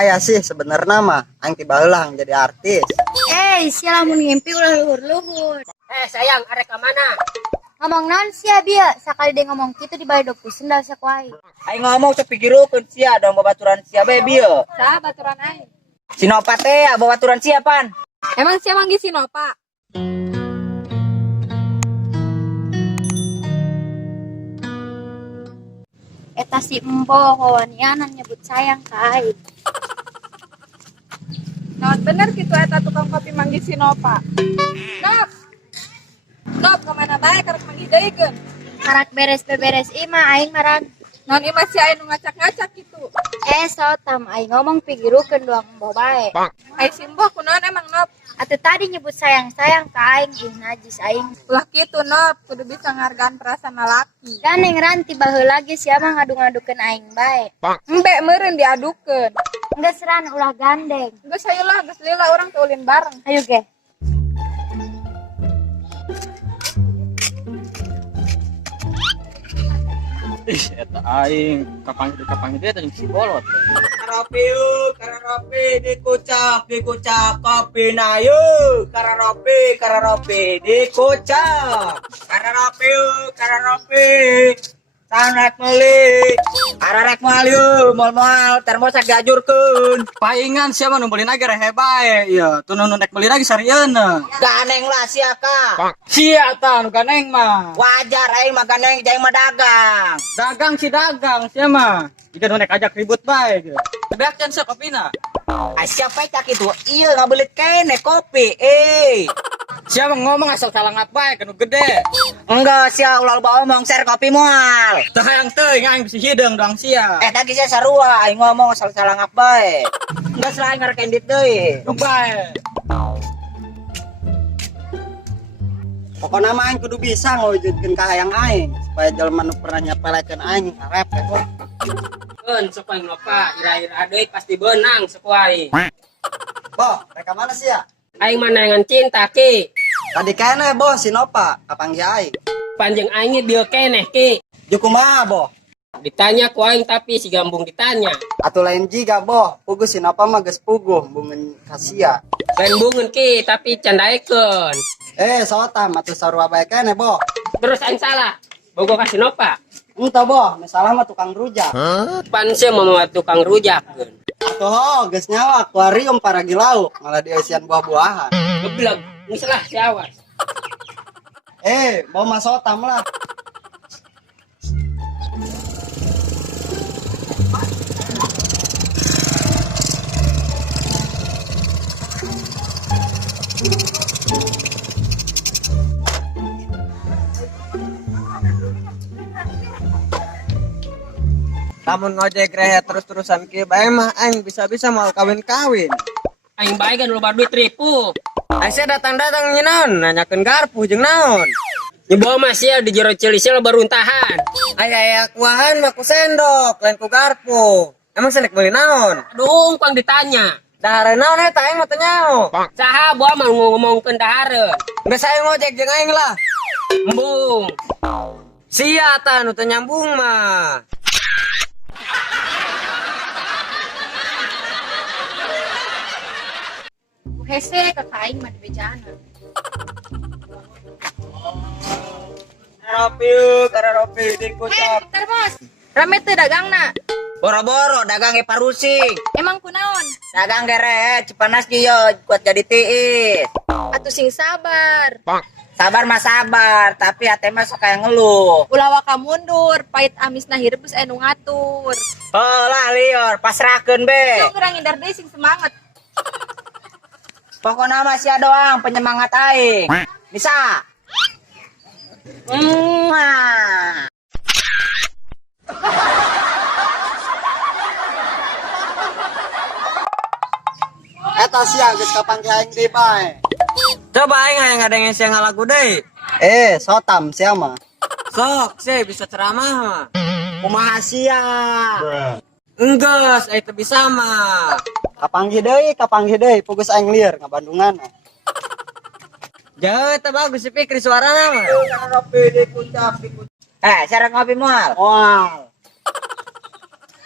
aya sih sebenarnya mah aing tiba heulang jadi artis. Sia lamun ngimpi ulah luhur-luhur. Sayang, arek ka mana? Ngomong naon sia bieu, sakali dia ngomong kitu di balik doku sendal sakuai. Aing ngomong sok pikirukeun sia dong babaturan sia bae bieu. Saha baturan aing? Sinopa teh babaturan sia pan. Emang sia manggih Sinopa? Eta si embo kawanianan nyebut sayang ka aing. Naon bener kitu eta tukang kopi manggih Sinopa. Nop kemana bae karek manggih deui geun. Karak beres-beres imah aing marag. Naon imah si aya nu ngacak-ngacak kitu. Sotam aing ngomong pigirukeun doang embo bae. Ai simboh kunaon emang Nop? Atuh tadi nyebut sayang-sayang ka aing ih najis aing. Ulah kitu Nop, kudu bisa ngargaan perasaan lalaki. Ganeng ranti baheula ge sia mah ngadu-ngadukeun aing bae. Embe meureun diadukeun. Enggeus ran ulah gandeng. Geus hayulah geus lila urang teu ulin bareng. Ayo ge. Eta aing kapanggih dia teh si bolot. Kararope dikocak kopi na yuk. Kararope dikocak. Kararope sangat meuli. Ararek moal yuk, moal termos diajurkeun. Paingan siapa nu beli lagi rehe bae. Iya, teu nu nek beli lagi sarieuna. Ganeng lah sia ka. Sia tah nu ganeng mah. Wajar aing mah ganeng jang mah dagang. Dagang si dagang sia mah. Jika nu nek ajak ribut bae. Beak can sa kopina. Siapa cak itu? Iya ngabelit kene kopi. Siapa ngomong asal salah bae kanu gede. Enggak sia ulah loba omong ser kopi moal. Tah hayang teuing aing bisa hideung doang sia. Tadi sia sarua aing ngomong asal salah bae. Enggak selain ngareken dit deui. Bae. Pokoknya mah aing kudu bisa ngewujudkeun kahayang aing supaya jelema nu pernah nyapelekeun aing arep teh. Keun sok aing lupa ira-ira deui pasti beunang sok aing. Boh, mereka mana sih ya? Aing mah nangan cinta ki. Tadi kene boh Sinopa kapanggih aing. Panjang aing bieu keneh ki. Jukumaha boh? Ditanya ku aing tapi si gambung ditanya. Atuh lain jiga boh, puguh Sinopa mah geus puguh bungeun kasia. Ben bungeun ki tapi candaekeun. Sotam atuh sarua bae kene boh. Terus aing salah. Bogo ka Sinopa. Entah boh, misalnya mah tukang rujak. Pan sia mau tukang rujak geun. Atuh geus nyawa akuarium paragi lauk, malah diisian buah-buahan. Geblag, misalah si awas. Bawa mah sotam lah. Lamun ngojek rehe terus-terusan kieu bae mah aing bisa-bisa mau kawin-kawin. Aing bae kan loba duit ripu. Aing sia datang-datang nya naon nanyakeun garpu jeung naon. Nyebawa mah sia di jero celisel baruntahan. Aya kuahan mah ku sendok lain ku garpu. Emang sendek beli naon? Aduh, pang ditanya. Dahare naon eta aing mah teu nyao. Saha bawa mah ngomongkeun dahareun. Geus aing ngojek jeung aing lah. Embung. Sia tah nu teu nyambung mah. Hese ka aing mah di bejana. Kararope dikocak. Termos. Rame teu dagangna. Boro-boro dagang ge parusing. Emang kunaon? Dagang ge rehe Cipanas kieu kuat jadi tiis. Atuh sing sabar. Sabar mah sabar, tapi hate mah sok aya ngeluh. Ulah waka mundur, pait amisna hirup geus anu ngatur. Heulah lieur, pasrahkeun be. Sok urang ngindar deui sing semangat. Pokokna mah sia doang penyemangat aing. Bisa. Eta sia geus kapanggih aing deui bae. Coba aing hayang ngadenge sia ngalagu deui. Sotam sia mah. Sok, sia bisa ceramah mah. Kumaha sia? Enggeus, aya teu bisa mah. Kapanggih deui, pugus aing lieur ngabandungan. Jauh eta bagus si Fikri suarana mah. Syarat ngopi moal. Moal.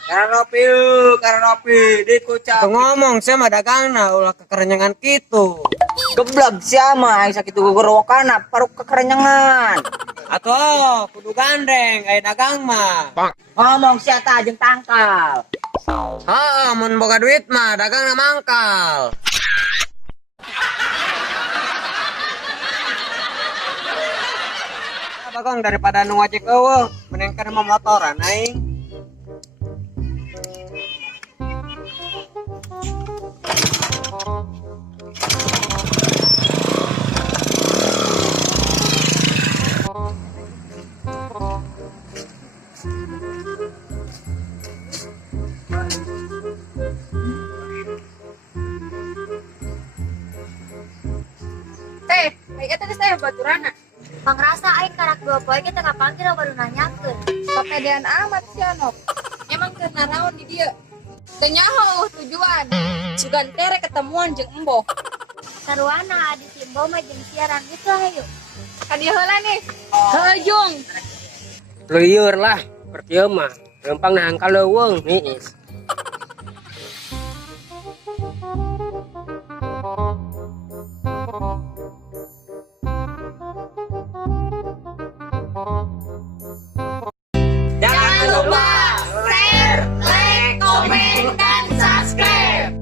Karanopi, dikucap. Ngomong siapa dagangna ulah kekerenyangan gitu. Geblak siapa ai sakitu gogorokana paruk kekerenyangan. Atuh, kudu gandeng aya dagang mah. Ngomong siapa jeung tangkal. Heeh, mun boga duit mah dagangna mangkal. Bagong daripada nu ngojek eueuh, mending kana motoran aing. Teh, baik eta geus aya baturana. Pangrasa aing karak dua poe kita kapanggil baru nanyakeun. Kepedean amat si Anop. Emang karena naon di dia? Teu nyaho tujuan. Sugan tere ketemuan jeung emboh. Saruana adi Simbo mah jeung siaran gitu hayu. Ka dieu heula nih. Heuh Jung. Liur lah, pertieu mah. Gampang nahan kaleuweung niis. Jangan lupa share, like, komen, dan subscribe.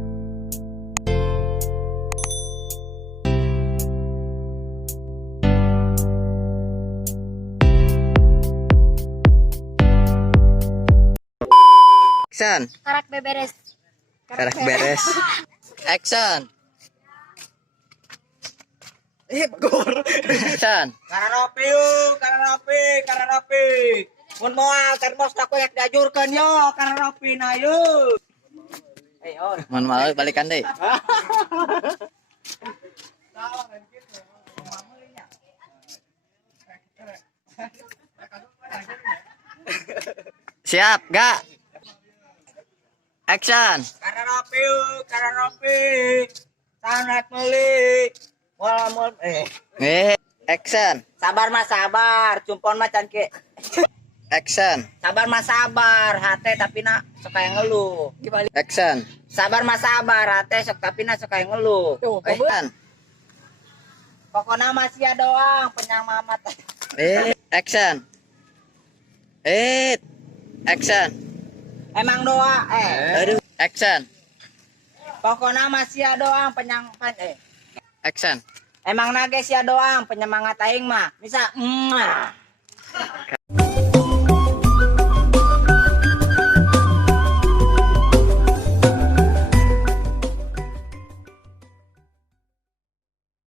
Action. Karak beberes. Karak beres. Action. Action. Karanopi. Mun moal termos tak koyak diajurkeun yo karanopi na yo. Mohon maaf balikan deh. Siap, gak? Action. Karanopi. Sangat meuli. Moal Action. sabar mah sabar, cumpon mah can ke. Action. Sabar mah sabar, hate tapi na sok aya ngeluh. Action. Sabar mah sabar, hate sok tapi na sok aya ngeluh. Action. Pokona mah sia doang penyang mamat. Action. Action. Emang doa Action. Pokona mah sia doang penyang Action. Emang nage sia doang penyemangat aing mah. Bisa